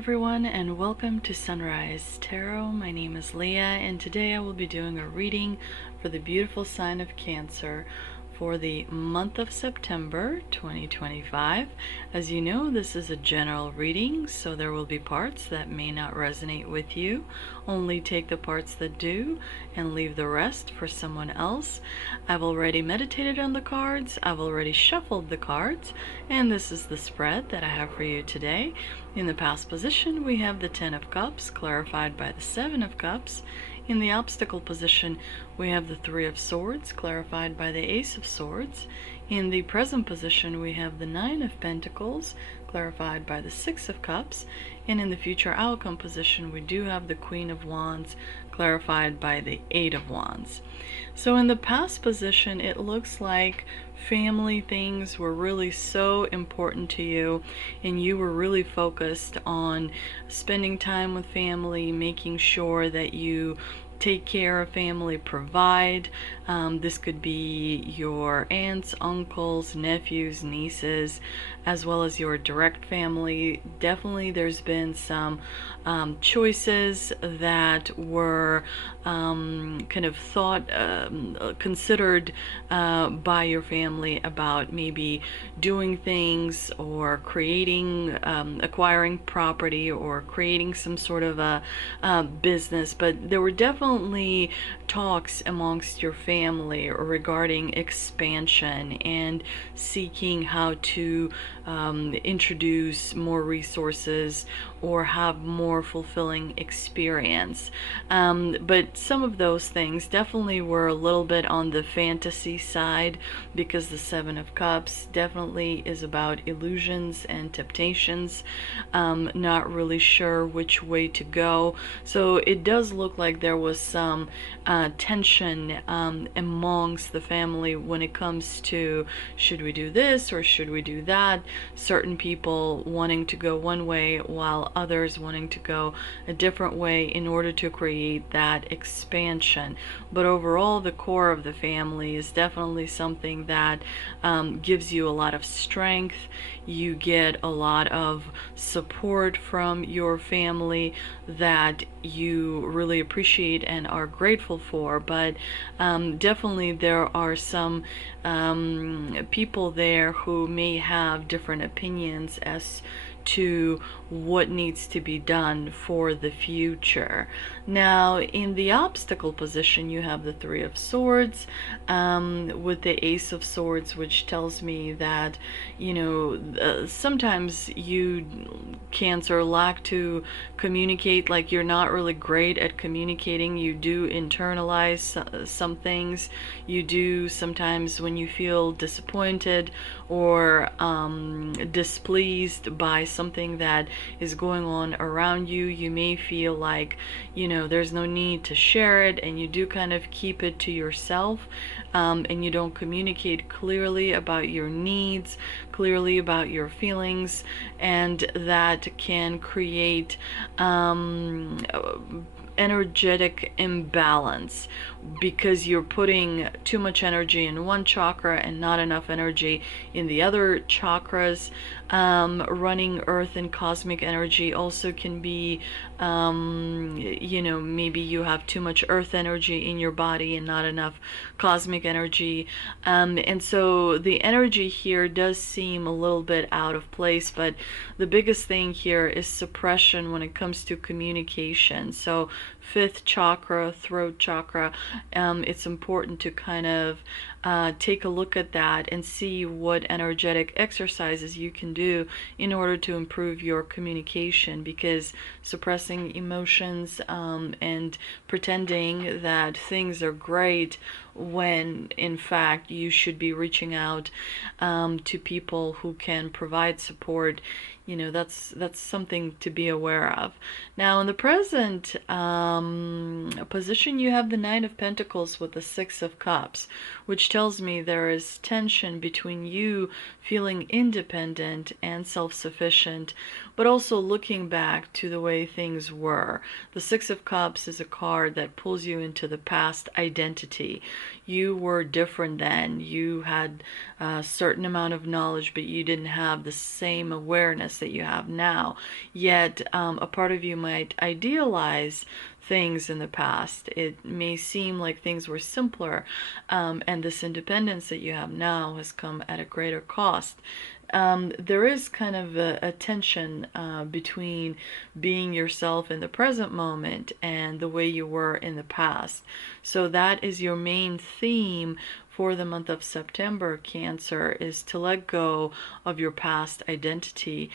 everyone, and welcome to Sunrise Tarot. My name is Leah, and today I will be doing a reading for the beautiful sign of Cancer for the month of September 2025. As you know, this is a general reading, so there will be parts that may not resonate with you. Only take the parts that do and leave the rest for someone else. I've already meditated on the cards, I've already shuffled the cards, and this is the spread that I have for you today. In the past position, we have the Ten of Cups, clarified by the Seven of Cups. In the obstacle position, we have the Three of Swords, clarified by the Ace of Swords. In the present position, we have the Nine of Pentacles, clarified by the Six of Cups. And in the future outcome position, we do have the Queen of Wands, clarified by the Eight of Wands. So in the past position, it looks like family things were really so important to you, and you were really focused on spending time with family, making sure that you take care of family, provide. This could be your aunts, uncles, nephews, nieces, as well as your direct family. Definitely there's been some choices that were kind of considered by your family about maybe doing things or creating, acquiring property or creating some sort of a business. But there were definitely talks amongst your family regarding expansion and seeking how to introduce more resources or have more fulfilling experience. But some of those things definitely were a little bit on the fantasy side, because the Seven of Cups definitely is about illusions and temptations, not really sure which way to go. So it does look like there was some tension amongst the family when it comes to, should we do this or should we do that? Certain people wanting to go one way while others wanting to go a different way in order to create that expansion. But overall, the core of the family is definitely something that gives you a lot of strength. You get a lot of support from your family that you really appreciate and are grateful for. But definitely there are some people there who may have different opinions as to what needs to be done for the future. Now, in the obstacle position, you have the Three of Swords with the Ace of Swords, which tells me that, you know, sometimes you, Cancer, lack to communicate. Like, you're not really great at communicating. You do internalize some things. You do sometimes, when you feel disappointed or displeased by something that is going on around you, you may feel like, you know, there's no need to share it, and you do kind of keep it to yourself, and you don't communicate clearly about your needs, clearly about your feelings, and that can create energetic imbalance, because you're putting too much energy in one chakra and not enough energy in the other chakras. Running earth and cosmic energy also can be, you know, maybe you have too much earth energy in your body and not enough cosmic energy. And so the energy here does seem a little bit out of place, but the biggest thing here is suppression when it comes to communication. So fifth chakra, throat chakra, it's important to kind of take a look at that and see what energetic exercises you can do in order to improve your communication, because suppressing emotions and pretending that things are great when in fact you should be reaching out to people who can provide support, you know, that's something to be aware of. Now, in the present position, you have the Nine of Pentacles with the Six of Cups, which tells me there is tension between you feeling independent and self-sufficient, but also looking back to the way things were. The Six of Cups is a card that pulls you into the past identity. you were different then. You had a certain amount of knowledge, but you didn't have the same awareness that you have now. Yet, a part of you might idealize things in the past. It may seem like things were simpler, and this independence that you have now has come at a greater cost. There is kind of a tension between being yourself in the present moment and the way you were in the past. So that is your main theme for the month of September, Cancer, is to let go of your past identity,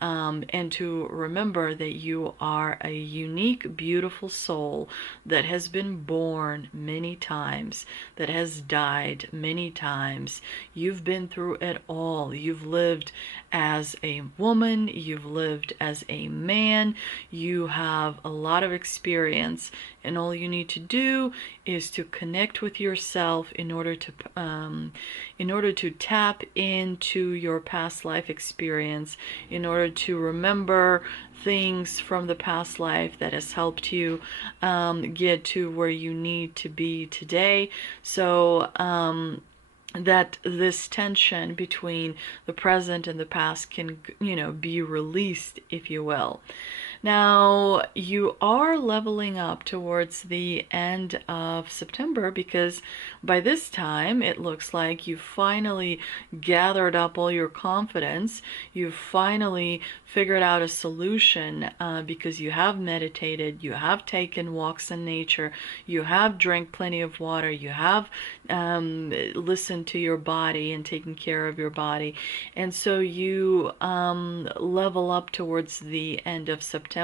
and to remember that you are a unique, beautiful soul that has been born many times, that has died many times. You've been through it all. You've lived as a woman, you've lived as a man, you have a lot of experience, and all you need to do is to connect with yourself in order to tap into your past life experience, in order to remember things from the past life that has helped you get to where you need to be today. So that this tension between the present and the past can, be released, if you will. Now, you are leveling up towards the end of September, because by this time it looks like you've finally gathered up all your confidence. You've finally figured out a solution, because you have meditated, you have taken walks in nature, you have drank plenty of water, you have listened to your body and taken care of your body. And so you level up towards the end of September,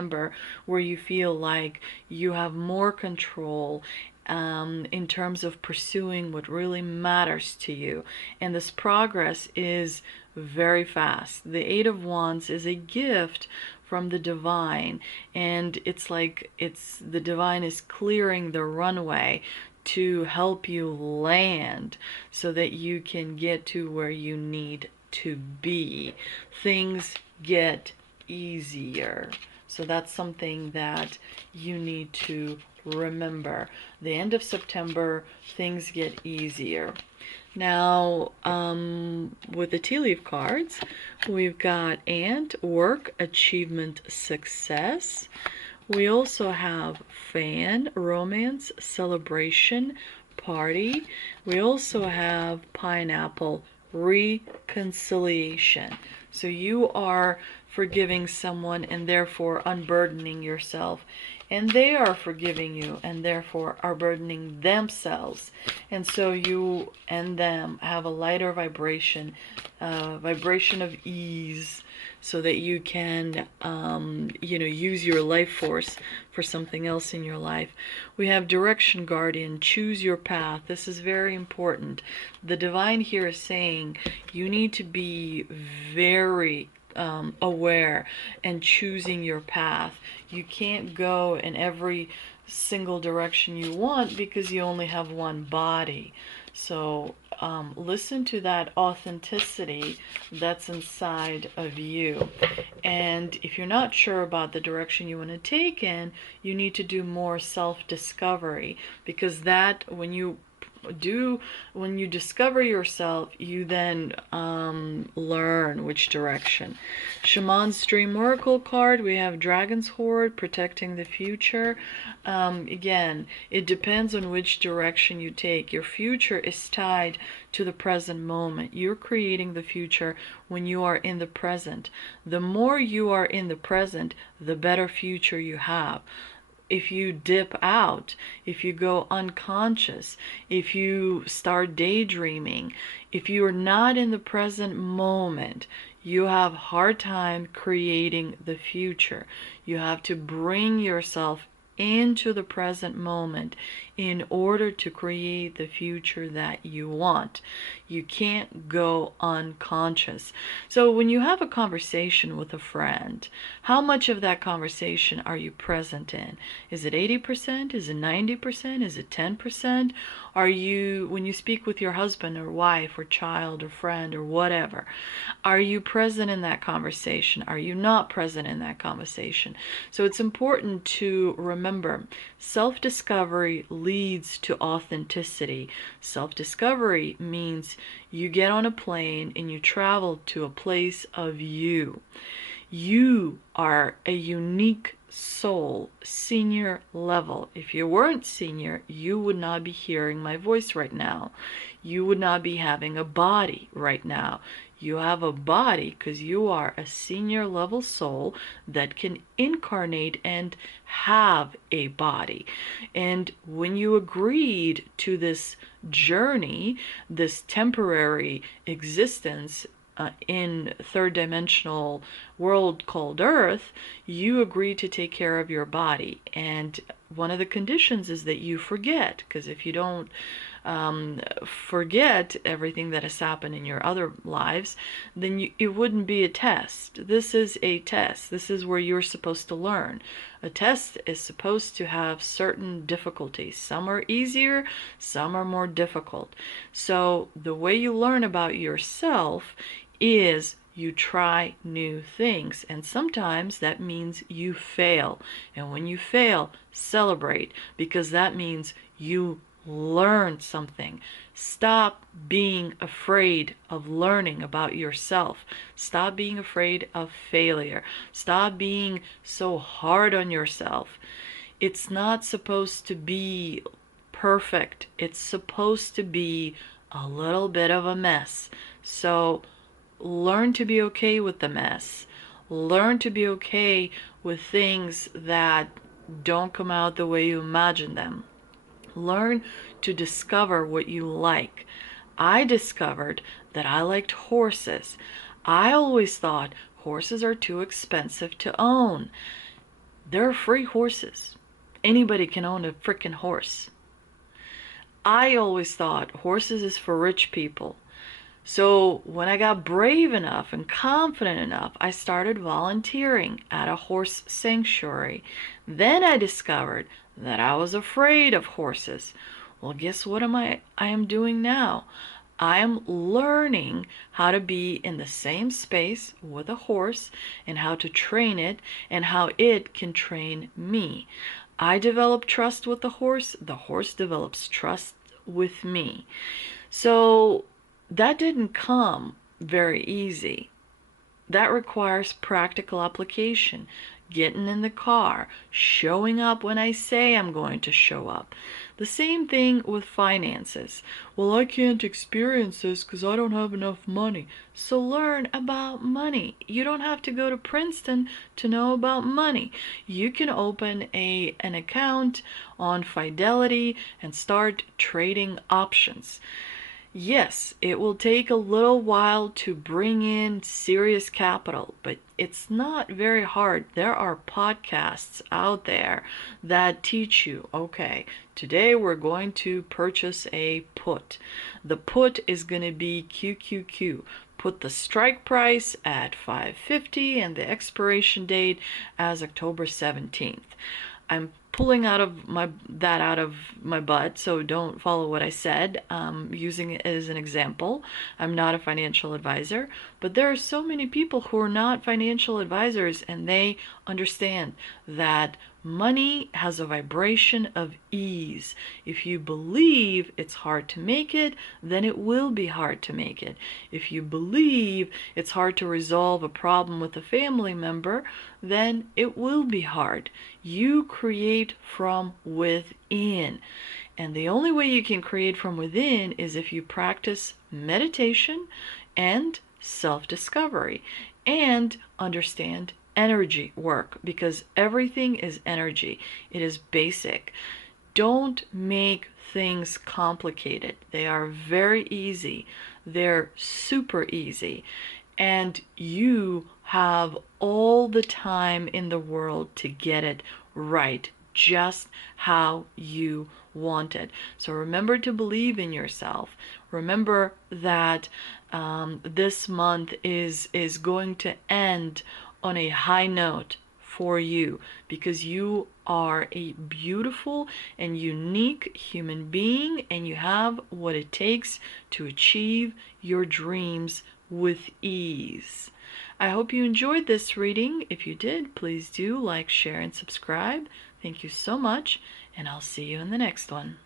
where you feel like you have more control in terms of pursuing what really matters to you. And this progress is very fast. The Eight of Wands is a gift from the divine, and it's like the divine is clearing the runway to help you land so that you can get to where you need to be. Things get easier. So that's something that you need to remember. The end of September, things get easier. Now, with the tea leaf cards, we've got and, work, achievement, success. We also have fan, romance, celebration, party. We also have pineapple, reconciliation. So you are forgiving someone and therefore unburdening yourself, and they are forgiving you and therefore are burdening themselves. And so you and them have a lighter vibration, vibration of ease, so that you can use your life force for something else in your life. We have direction guardian, choose your path. This is very important. The divine here is saying you need to be very aware and choosing your path. You can't go in every single direction you want because you only have one body. So listen to that authenticity that's inside of you. And if you're not sure about the direction you want to take in, you need to do more self-discovery, because that, when you discover yourself, you then learn which direction. Shaman's Dream Oracle card, we have Dragon's Hoard, protecting the future. Again, it depends on which direction you take. Your future is tied to the present moment. You're creating the future when you are in the present. The more you are in the present, the better future you have. If you dip out, if you go unconscious, if you start daydreaming, if you are not in the present moment, you have a hard time creating the future. You have to bring yourself into the present moment in order to create the future that you want. You can't go unconscious. So when you have a conversation with a friend, how much of that conversation are you present in? Is it 80%? Is it 90%? Is it 10%? Are you, when you speak with your husband or wife or child or friend or whatever, are you present in that conversation? Are you not present in that conversation? So it's important to remember self-discovery leads to authenticity. Self-discovery means you get on a plane and you travel to a place of you. You are a unique soul, senior level. If you weren't senior, you would not be hearing my voice right now. You would not be having a body right now. You have a body because you are a senior level soul that can incarnate and have a body. And when you agreed to this journey, this temporary existence, in third dimensional world called Earth, you agree to take care of your body. And one of the conditions is that you forget, because if you don't forget everything that has happened in your other lives, then it wouldn't be a test. This is a test. This is where you're supposed to learn. A test is supposed to have certain difficulties. Some are easier, some are more difficult. So the way you learn about yourself is you try new things, and sometimes that means you fail. And when you fail, celebrate, because that means you learn something. Stop being afraid of learning about yourself. Stop being afraid of failure. Stop being so hard on yourself. It's not supposed to be perfect. It's supposed to be a little bit of a mess. So learn to be okay with the mess. Learn to be okay with things that don't come out the way you imagine them. Learn to discover what you like. I discovered that I liked horses. I always thought horses are too expensive to own. There are free horses. Anybody can own a freaking horse. I always thought horses is for rich people. So when I got brave enough and confident enough, I started volunteering at a horse sanctuary. Then I discovered that I was afraid of horses. Well, guess what I am doing now? I am learning how to be in the same space with a horse and how to train it and how it can train me. I develop trust with the horse develops trust with me. So that didn't come very easy. That requires practical application. Getting in the car, showing up when I say I'm going to show up. The same thing with finances. Well, I can't experience this because I don't have enough money. So learn about money. You don't have to go to Princeton to know about money. You can open an account on Fidelity and start trading options. Yes, it will take a little while to bring in serious capital, but it's not very hard. There are podcasts out there that teach you, okay, today we're going to purchase a put. The put is going to be QQQ. Put the strike price at 550 and the expiration date as October 17th. I'm pulling that out of my butt, so don't follow what I said. Using it as an example. I'm not a financial advisor, but there are so many people who are not financial advisors, and they understand that money has a vibration of ease. If you believe it's hard to make it, then it will be hard to make it. If you believe it's hard to resolve a problem with a family member, then it will be hard. You create from within. And the only way you can create from within is if you practice meditation and self-discovery and understand energy work, because everything is energy. It is basic. Don't make things complicated. They are very easy. They're super easy. And you have all the time in the world to get it right, just how you want it. So remember to believe in yourself. Remember that this month is going to end on a high note for you, because you are a beautiful and unique human being, and you have what it takes to achieve your dreams with ease. I hope you enjoyed this reading. If you did, please do like, share, and subscribe. Thank you so much, and I'll see you in the next one.